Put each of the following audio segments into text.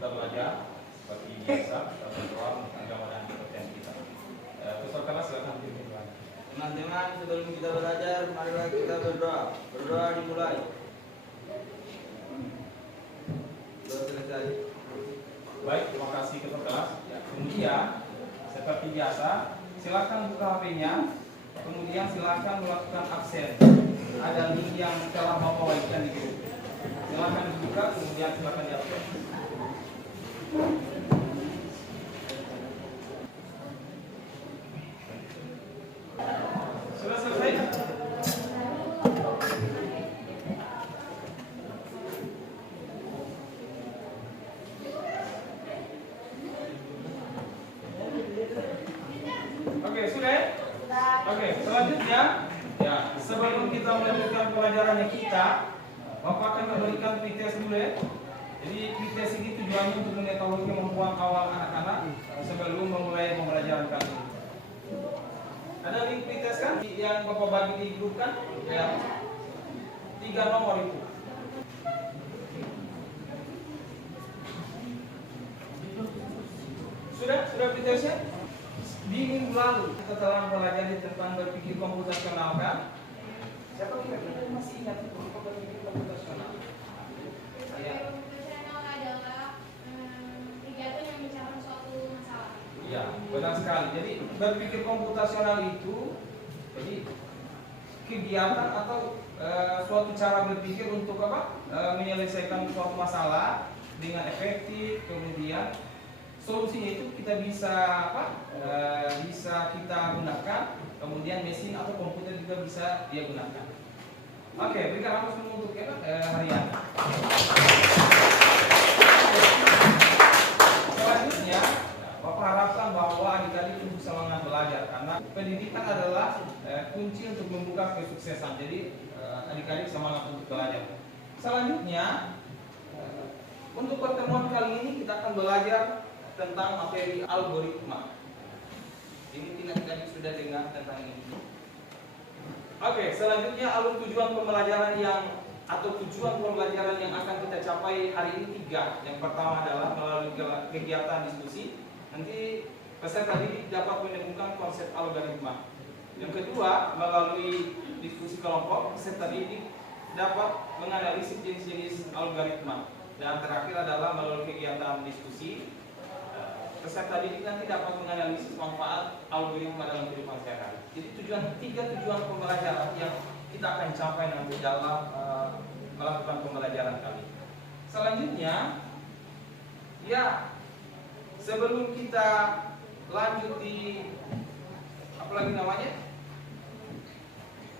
kita belajar seperti biasa, kita berdoa untuk agama dan kepercayaan kita. Peserta kelas silakan dimulai. Teman-teman, sebelum kita belajar, marilah kita berdoa. Berdoa dimulai. Doa selesai. Baik, terima kasih ketua kelas. Ya, kemudian seperti biasa, silakan buka HP-nya. Kemudian silakan melakukan absen. Ada link yang telah Bapak bagikan di grup. Silakan dibuka, kemudian silakan diabsen. Sudah selesai? Oke, sudah ya? Oke, selanjutnya ya, sebelum kita melanjutkan pelajarannya kita, Bapak akan memberikan pretest dulu ya. Jadi pretest ini tujuannya untuk mengetahui kemampuan awal anak-anak sebelum memulai pembelajaran kali ini. Ada link pretest kan yang Bapak bagi di grup kan? Ya. 3 nomor itu. Sudah pretestnya? Di minggu lalu kita telah mempelajari tentang berpikir komputasional kan? Siapa kira-kira masih ingat berpikir komputasional? Saya. Komputasional adalah kegiatan yang mencapai suatu masalah. Ya, benar sekali. Jadi berpikir komputasional itu jadi kegiatan atau suatu cara berpikir untuk apa? Menyelesaikan suatu masalah dengan efektif, kemudian solusinya itu kita bisa bisa kita gunakan, kemudian mesin atau komputer juga bisa dia gunakan. Oke, berikan aplaus untuk harian. Selanjutnya, Bapak harapkan bahwa adik-adik itu semangat belajar karena pendidikan adalah kunci untuk membuka kesuksesan. Jadi adik-adik semangat untuk belajar. Selanjutnya, untuk pertemuan kali ini kita akan belajar tentang materi algoritma. Ini tidak sudah dengar tentang ini. Oke, selanjutnya alur tujuan pembelajaran tujuan pembelajaran yang akan kita capai hari ini 3. Yang pertama adalah melalui kegiatan diskusi. Nanti peserta didik dapat menemukan konsep algoritma. Yang kedua, melalui diskusi kelompok, peserta didik dapat menganalisis jenis-jenis algoritma. Dan terakhir adalah melalui kegiatan diskusi, peserta didik nanti dapat menganalisis manfaat algoritma dalam kehidupan sehari-hari. Jadi 3 tujuan pembelajaran yang kita akan capai nanti dalam melakukan pembelajaran kali. Selanjutnya, ya sebelum kita lanjut di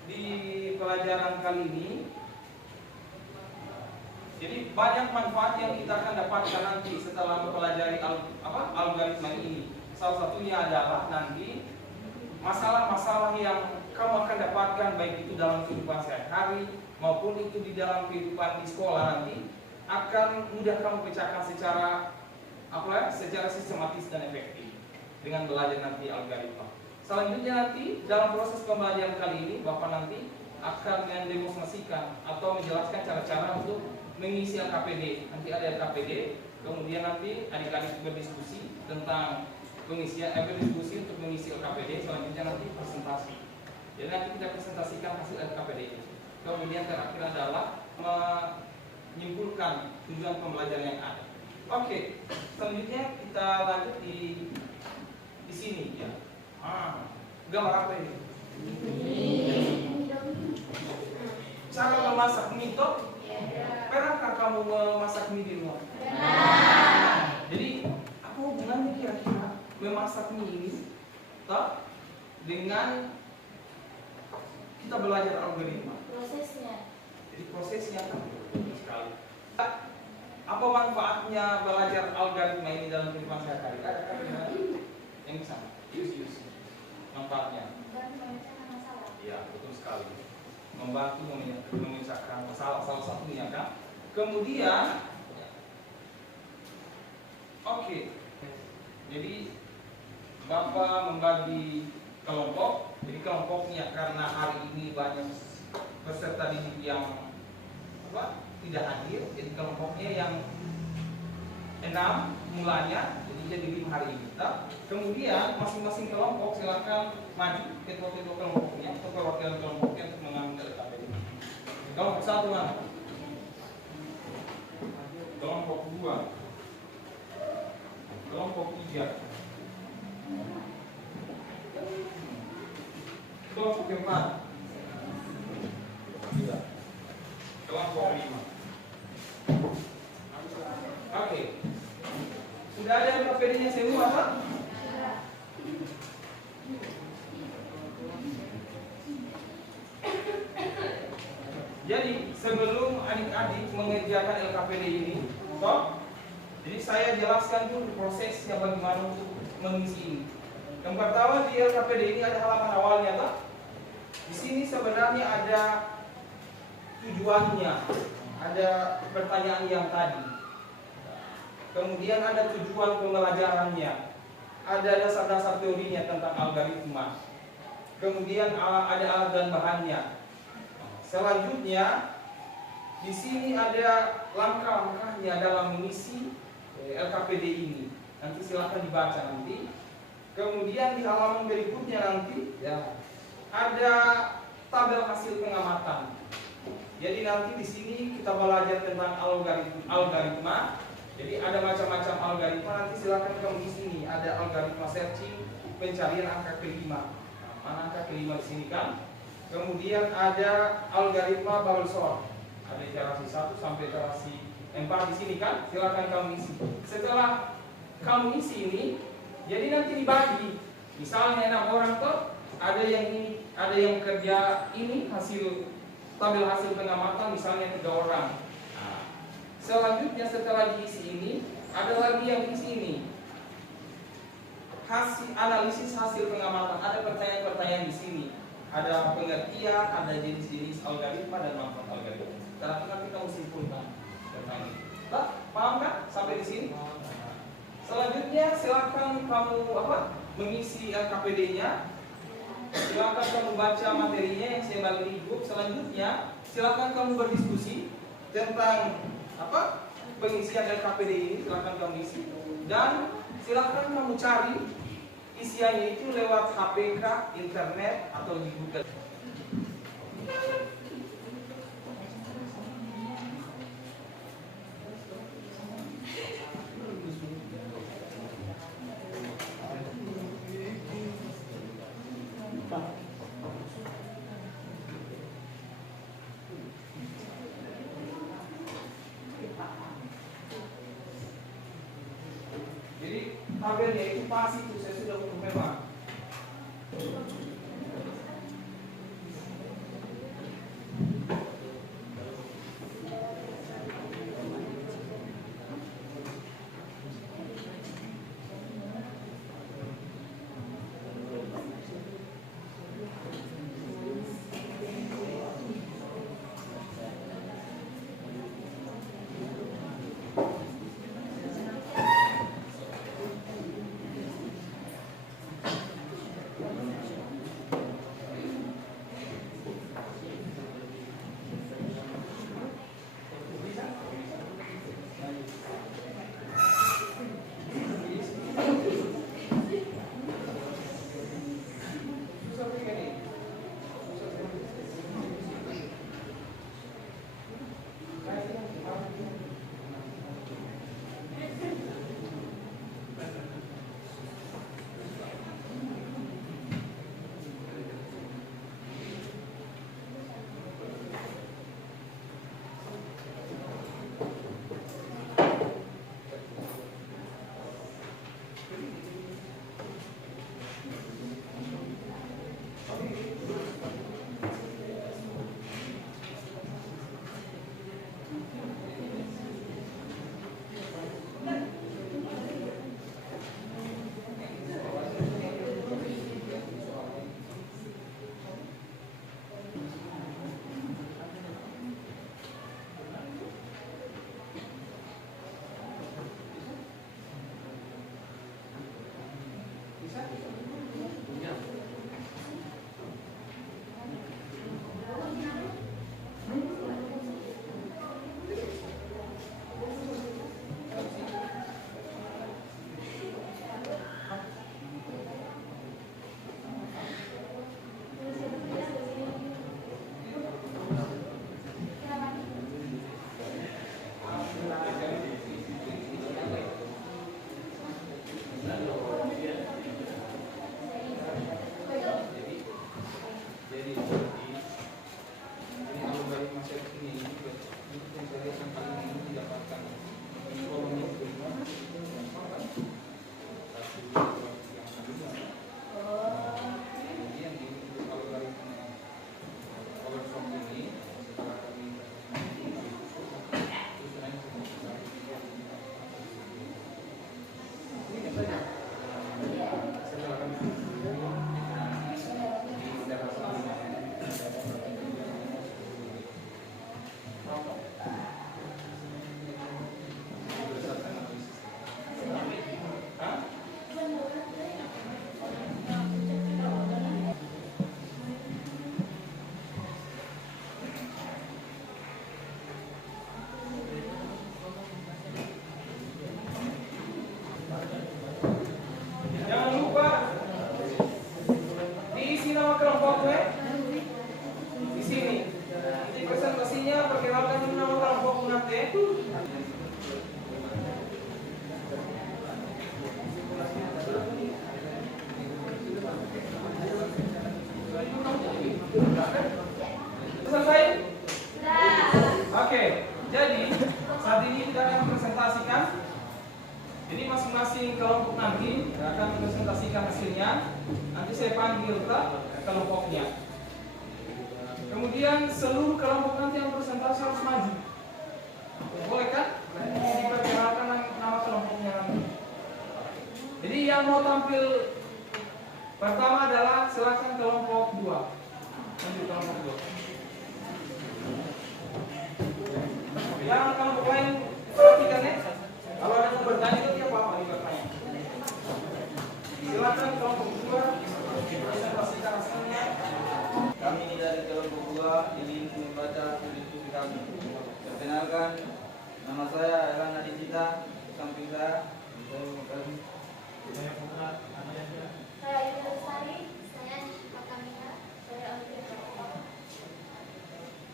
di pelajaran kali ini, jadi banyak manfaat yang kita akan dapatkan nanti setelah mempelajari algoritma ini. Salah satunya adalah nanti masalah-masalah yang kamu akan dapatkan baik itu dalam kehidupan sehari-hari maupun itu di dalam kehidupan di sekolah nanti akan mudah kamu pecahkan secara sistematis dan efektif dengan belajar nanti algoritma. Selanjutnya nanti dalam proses pembelajaran kali ini Bapak nanti akan mendemonstrasikan atau menjelaskan cara-cara untuk mengisi LKPD. Nanti ada LKPD, kemudian nanti adik-adik berdiskusi tentang berdiskusi untuk mengisi LKPD. Selanjutnya nanti presentasi. Jadi nanti kita presentasikan hasil LKPD ini. Kemudian terakhir adalah menyimpulkan tujuan pembelajaran yang ada. Oke, selanjutnya kita lanjut di sini ya. Gambar apa ini? Cara memasak mie toh? Pernahkah kamu memasak mie di rumah? Jadi apa hubungannya kira-kira memasak mie ini toh dengan kita belajar algoritma? Prosesnya. Jadi prosesnya kan penting sekali. Apa manfaatnya belajar algoritma ini dalam kehidupan sehari-hari? Ada yang bisa? Use manfaatnya. Memecahkan masalah. Iya, betul sekali. Membantu memecahkan masalah salah satunya kan. Kemudian, oke. Jadi Bapak membagi kelompok. Jadi kelompoknya karena hari ini banyak peserta didik yang tidak hadir, jadi kelompoknya yang 6 mulanya, jadi 5 hari kita. Kemudian masing-masing kelompok silakan maju, ketua-ketua kelompoknya atau perwakilan kelompoknya untuk mengambil LKPD. Kelompok 1 mana? Kelompok 2, kelompok 3, kelompok 4, kelompok 5. Oke. Sudah ada LKPD-nya semua, Pak? Jadi sebelum adik-adik mengerjakan LKPD ini, toh, jadi saya jelaskan dulu prosesnya bagaimana untuk mengisi ini. Yang pertama di LKPD ini ada halaman awalnya, toh. Di sini sebenarnya ada tujuannya, ada pertanyaan yang tadi. Kemudian ada tujuan pembelajarannya, ada dasar-dasar teorinya tentang algoritma. Kemudian ada alat dan bahannya. Selanjutnya di sini ada langkah-langkahnya dalam mengisi LKPD ini. Nanti silakan dibaca nanti. Kemudian di halaman berikutnya nanti ya ada tabel hasil pengamatan. Jadi nanti di sini kita belajar tentang algoritma. Jadi ada macam-macam algoritma, nanti silakan kamu di sini. Ada algoritma searching, pencarian angka kelima. Nah, mana angka kelima di sini kan? Kemudian ada algoritma bubble sort. Ada iterasi 1 sampai iterasi 4 di sini kan? Silakan kamu isi. Setelah kamu isi ini, jadi nanti dibagi. Misalnya 6 orang tuh, ada yang ini, ada yang kerja ini hasil tabel hasil pengamatan misalnya 3 orang. Selanjutnya setelah diisi ini, ada lagi yang isi ini. Analisis hasil pengamatan, ada pertanyaan-pertanyaan di sini. Ada pengertian, ada jenis-jenis algoritma dan manfaat algoritma. Setelah itu nanti kamu simpulkan tentang ini. Paham kan sampai di sini? Selanjutnya silakan kamu mengisi LKPD-nya. Silakan kamu baca materinya yang saya bagi di grup. Selanjutnya silakan kamu berdiskusi tentang pengisian LKPD ini. Silakan kamu isi dan silakan kamu cari isiannya itu lewat HPK, internet atau di Google. Tabelnya itu pasti itu saya sudah memang. Jadi masing-masing kelompok nanti akan presentasikan hasilnya. Nanti saya panggil ke kelompoknya. Kemudian seluruh kelompok nanti yang presentasi harus maju. Boleh kan? Perkenalkan nama kelompoknya nanti. Jadi yang mau tampil pertama adalah silakan kelompok 2. Lanjut kelompok 2. Yang kelompok lain perhatikan ya. Kalau ada yang bertanya itu dia apa nih bertanya. Silakan kelompok 2 presentasikan hasilnya. Kami dari kelompok 2 ingin membaca hasil diskusi kami. Perkenalkan, nama saya Elan Adicita, samping saya. Saya Ayu Lestari, saya Nishipa Kamila, saya Alvira Joko.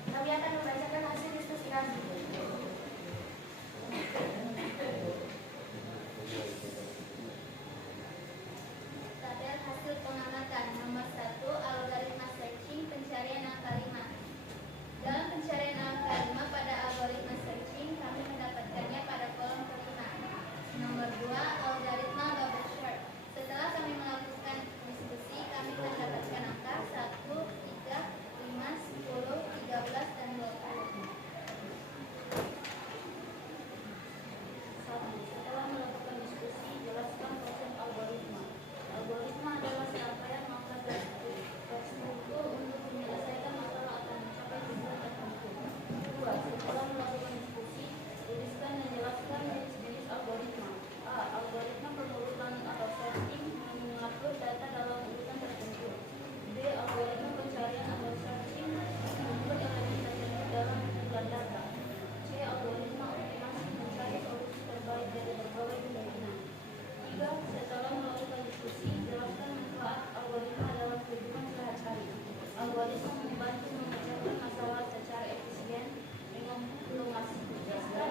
Kami akan membacakan hasil diskusi kami. Tabel hasil pengamatan nomor 1, algoritma searching pencarian angka 5. Dalam pencarian angka 5 pada algoritma searching, kami mendapatkannya pada kolom kelima. Nomor 2, algoritma bubble chart. Setelah kami melakukan diskusi, kami mendapatkan angka 1, 3, 5, 10, 13, dan 20. Setelah melakukan diskusi, jelaskan konsep algoritma. Algoritma adalah serangkaian langkah terstruktur untuk menyelesaikan masalah atau mencapai tujuan tertentu. 2. Setelah melakukan diskusi, tuliskan dan jelaskan jenis-jenis algoritma. A. Algoritma pengurutan atau sorting mengatur data dalam urutan tertentu. B. Algoritma pencarian atau searching mengatur elemen tertentu dalam kumpulan data. C. Algoritma optimasi mencari solusi terbaik dari berbagai kemungkinan. 3. Setelah melakukan diskusi, jelaskan manfaat algoritma dalam kehidupan sehari-hari. Algoritma membantu memecahkan masalah secara efisien dengan mengemaskan tugas dan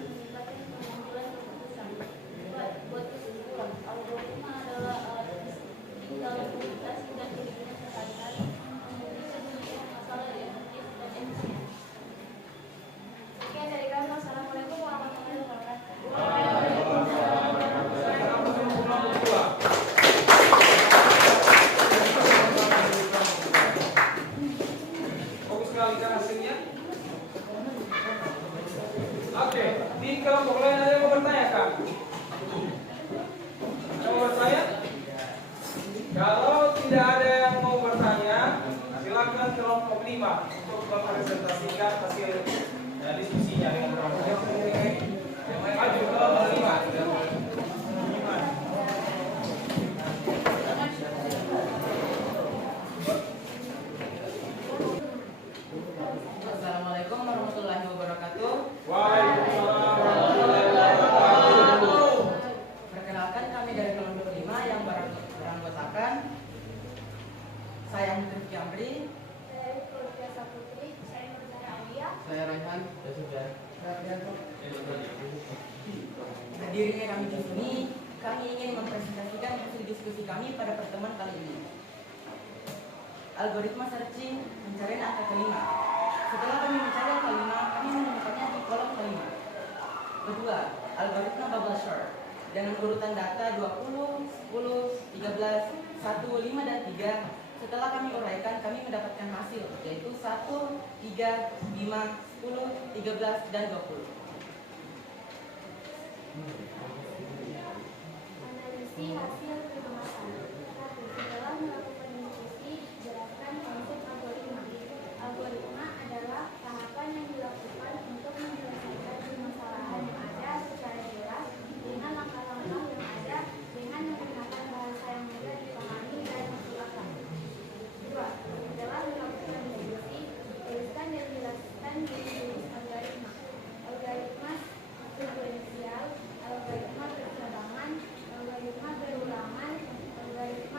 meningkatkan kemampuan keputusan. 4. Buat kesimpulan, algoritma adalah alat penting dalam komunikasi dan kehidupan sehari-hari untuk bisa menyelesaikan masalah yang efektif dan efisien. Sekian dari kami. Wassalamualaikum warahmatullahi wabarakatuh. Fokus sekali kan hasilnya. Oke, di kelompok lain ada yang mau bertanya kan? Yang mau bertanya? Kalau tidak ada yang mau bertanya, silakan kelompok 5 untuk mempresentasikan hasil diskusinya dengan kelompok. Maju kelompok 5. Assalamualaikum warahmatullahi wabarakatuh. Waalaikumsalam warahmatullahi wabarakatuh. Perkenalkan, kami dari kelompok 5 yang beranggotakan saya Mutri Amri, Saya Claudia Saputri, saya Nurjana Aulia. saya Raihan, hadirnya kami di sini, kami ingin mempresentasikan hasil diskusi kami pada pertemuan kali ini. Algoritma searching pencarian angka kelima. Setelah kami mencari angka 5, kami menemukannya di kolom kelima. Kedua, algoritma bubble chart dengan urutan data 20, 10, 13, 1, 5, dan 3. Setelah kami uraikan, kami mendapatkan hasil, yaitu 1, 3, 5, 10, 13, dan 20. Analisis hasil kecemasan. 1. Setelah melakukan diskusi, jelaskan konsep algoritma. Algoritma adalah tahapan yang dilakukan untuk menyelesaikan permasalahan yang ada secara jelas dengan langkah-langkah yang ada dengan menggunakan bahasa yang mudah dipahami dan masuk akal. 2. Setelah melakukan diskusi, tuliskan dan jelaskan jenis algoritma. Algoritma sekuensial, algoritma percabangan, algoritma berulangan, algoritma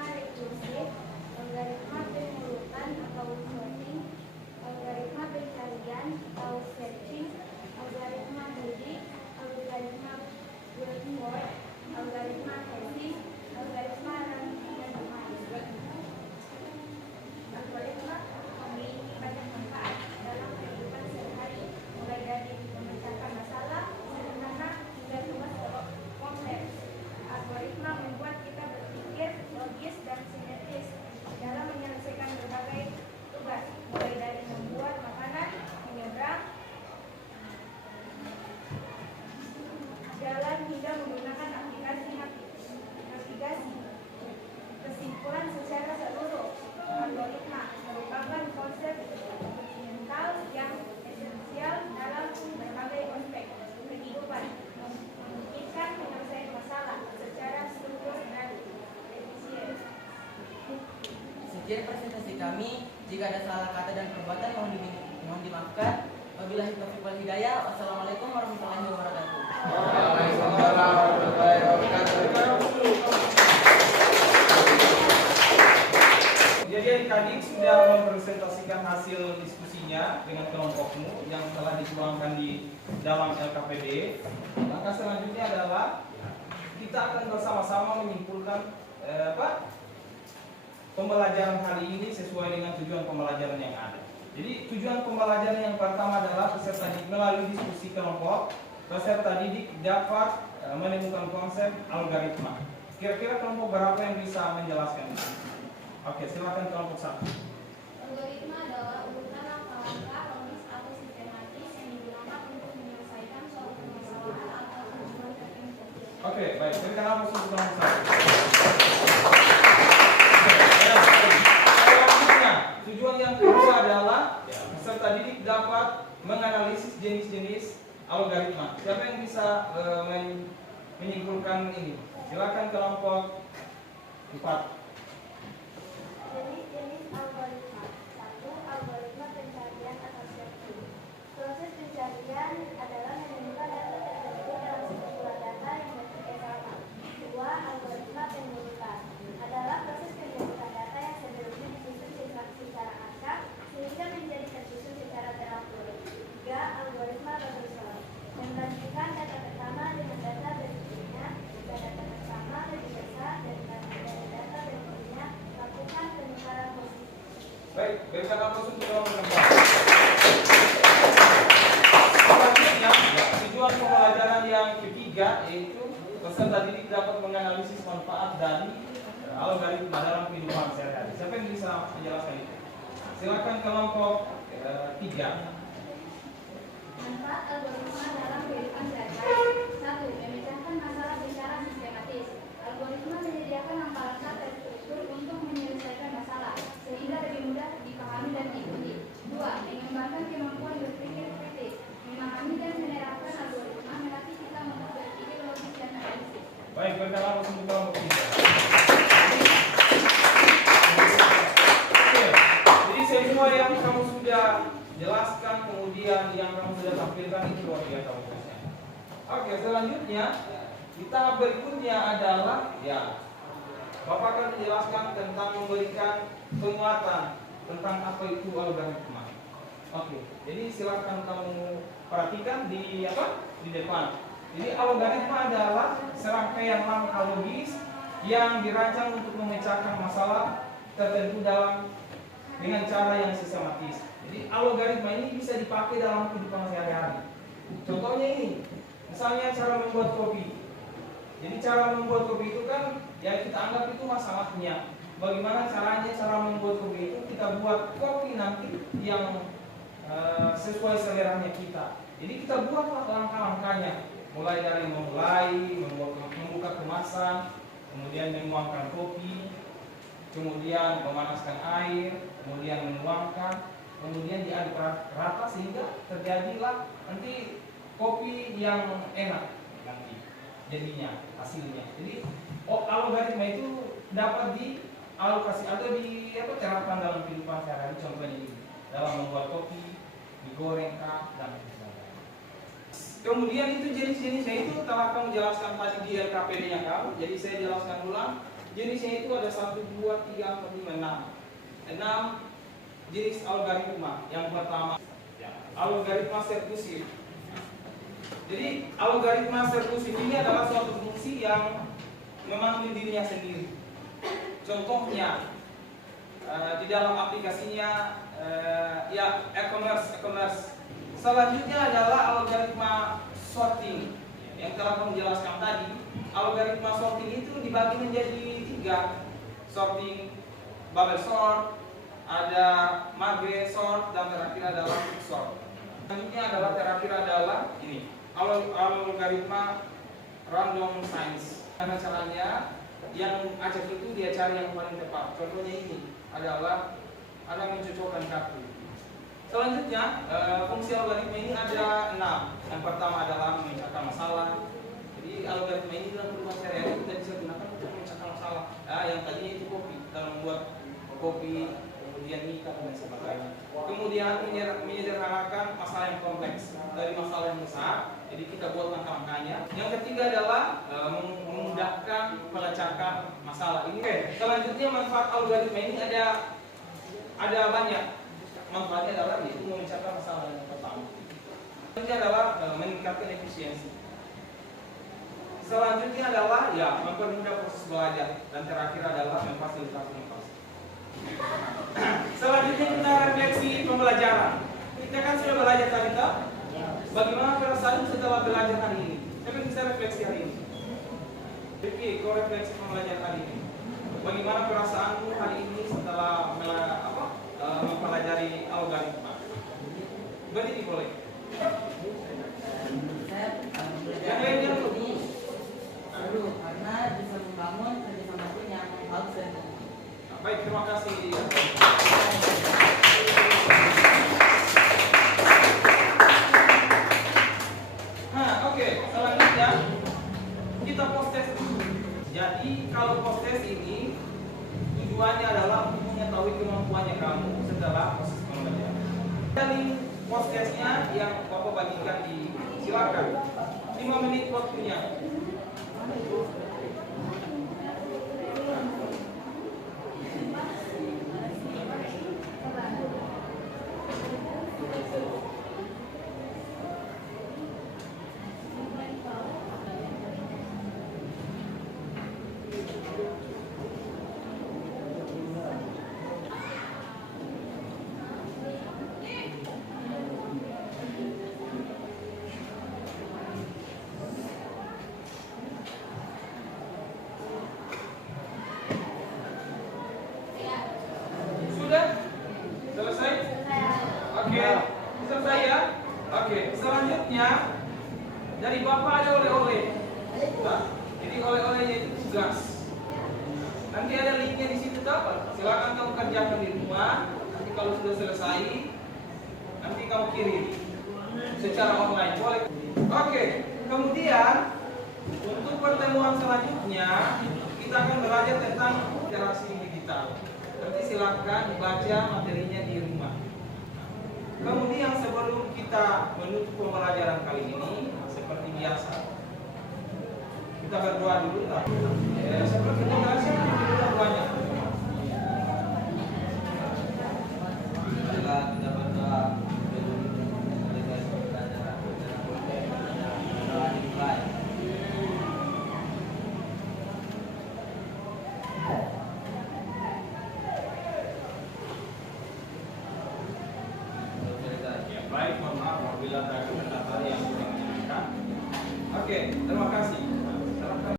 Sekian presentasi kami. Jika ada salah kata dan perbuatan mohon dimaafkan. Wabillahi taufiq wal hidayah. Wassalamualaikum warahmatullahi wabarakatuh. Waalaikumsalam warahmatullahi wabarakatuh. Jadi adik-adik sudah mempresentasikan hasil diskusinya dengan kelompokmu yang telah dituangkan di dalam LKPD. Maka selanjutnya adalah kita akan bersama-sama menyimpulkan pembelajaran hari ini sesuai dengan tujuan pembelajaran yang ada. Jadi tujuan pembelajaran yang pertama adalah peserta didik melalui diskusi kelompok, peserta didik dapat menemukan konsep algoritma. Kira-kira kelompok berapa yang bisa menjelaskan itu? Oke, silakan kelompok 1. Algoritma adalah urutan langkah-langkah logis atau sistematis yang digunakan untuk menyelesaikan suatu permasalahan atau tujuan tertentu. Oke, baik. Berikan apa untuk kelompok 1. Tujuan yang kedua adalah peserta didik dapat menganalisis jenis-jenis algoritma. Siapa yang bisa menyimpulkan ini? Silakan kelompok 4. Jenis-jenis algoritma. 1. Algoritma pencarian atau searching. Proses pencarian adalah menemukan data tertentu dalam sekumpulan data yang bentuknya sama. 2. Algoritma pengurutan adalah proses pengurutan data yang sebelumnya disusun secara acak sehingga menjadi tersusun secara teratur. 3. Algoritma bubble sort membandingkan data pertama dengan data berikutnya. Jika data pertama lebih besar dari data berikutnya, lakukan penukaran posisi. Baik, berikan apa untuk kelompok 4. Selanjutnya, tujuan pembelajaran yang ketiga yaitu peserta didik dapat menganalisis manfaat dari algoritma dalam kehidupan sehari-hari. Siapa yang bisa menjelaskan itu? Silakan kelompok 3. Manfaat algoritma dalam kehidupan sehari-hari. 1. Memecahkan masalah secara sistematis. Algoritma menyediakan langkah-langkah terstruktur untuk menyelesaikan masalah sehingga lebih mudah dipahami dan diikuti. 2. Mengembangkan kemampuan berpikir kritis. Memahami dan menerapkan algoritma melatih kita untuk berpikir logis dan analisis. Baik, berikan apa untuk kelompok 3. Oke, jadi semua yang kamu sudah jelaskan, kemudian yang kamu sudah tampilkan itu luar biasa bagusnya. Oke, selanjutnya di tahap berikutnya adalah Bapak akan menjelaskan tentang memberikan penguatan tentang apa itu algoritma. Oke, jadi silakan kamu perhatikan di depan. Jadi algoritma adalah serangkaian langkah logis yang dirancang untuk memecahkan masalah tertentu dengan cara yang sistematis. Jadi algoritma ini bisa dipakai dalam kehidupan sehari-hari. Contohnya ini, misalnya cara membuat kopi. Jadi cara membuat kopi itu kan ya kita anggap itu masalahnya. Bagaimana caranya cara membuat kopi itu kita buat kopi nanti yang sesuai seleranya kita. Jadi kita buatlah langkah-langkahnya, mulai dari membuka kemasan, kemudian menuangkan kopi, kemudian memanaskan air, kemudian menuangkan, kemudian diaduk rata sehingga terjadilah nanti kopi yang enak nanti jadinya hasilnya. Jadi algoritma itu dapat dialokasi atau terapkan dalam kehidupan sehari-hari. Contohnya ini dalam membuat kopi, digoreng dan sebagainya. Kemudian itu jenis-jenisnya itu telah kamu jelaskan tadi di LKPD-nya kamu. Jadi saya jelaskan ulang. Jenisnya itu ada 1, 2, 3, 4, 5, 6 jenis algoritma. Yang pertama, algoritma serkusif. Jadi algoritma serkusif ini adalah suatu fungsi yang memanggil dirinya sendiri. Contohnya di dalam aplikasinya e-commerce. Selanjutnya adalah algoritma sorting yang telah kamu jelaskan tadi. Algoritma sorting itu dibagi menjadi 3, sorting bubble sort, ada Magre sort, dan terakhir adalah quicksort. Selanjutnya adalah ini algoritma random science. Karena caranya yang acak itu dia cari yang paling tepat. Contohnya ini adalah ada mencocokkan kartu. Selanjutnya fungsi algoritma ini ada 6. Yang pertama adalah memecahkan masalah. Jadi algoritma ini dalam kehidupan sehari-hari kita bisa gunakan untuk memecahkan masalah. Yang tadinya itu kopi dalam membuat kopi, kemudian nikah dan sebagainya. Kemudian menyederhanakan masalah yang kompleks dari masalah yang besar. Jadi kita buat langkah-langkahnya. Yang ketiga adalah memudahkan pelacakan masalah ini. Oke, selanjutnya manfaat algoritma ini ada banyak. Manfaatnya adalah yaitu memecahkan masalah yang pertama. Selanjutnya adalah meningkatkan efisiensi. Selanjutnya adalah ya mempermudah proses belajar, dan terakhir adalah memfasilitasi inovasi. Selanjutnya kita refleksi pembelajaran. Kita kan sudah belajar tadi toh? Bagaimana perasaan setelah belajar hari ini? Coba kita refleksi hari ini. Rifki, kau refleksi pembelajaran hari ini. Bagaimana perasaanmu hari ini setelah mempelajari algoritma? Berdiri boleh. Saya Yang lainnya dulu. ini seru karena bisa membangun kerjasama tim yang bagus dan Baik, terima kasih. Nah, oke. Selanjutnya kita post test. Jadi kalau post test ini tujuannya adalah untuk mengetahui kemampuannya kamu setelah proses pembelajaran. Dan post testnya yang Bapak bagikan di silakan 5 menit waktunya. Sudah? Selesai? Oke. Selesai ya? Oke. Selanjutnya dari Bapak ada oleh-oleh. Nah, jadi oleh-olehnya itu tugas. Nanti ada linknya di situ dapat. Silakan kamu kerjakan di rumah. Nanti kalau sudah selesai, nanti kamu kirim secara online. Boleh. Oke. Kemudian untuk pertemuan selanjutnya kita akan belajar tentang literasi digital. Berarti silakan dibaca materinya di rumah. Kemudian sebelum kita menutup pembelajaran kali ini, seperti biasa, kita berdoa dulu. Seperti biasa kita berdoanya. Marilah kita berdoa.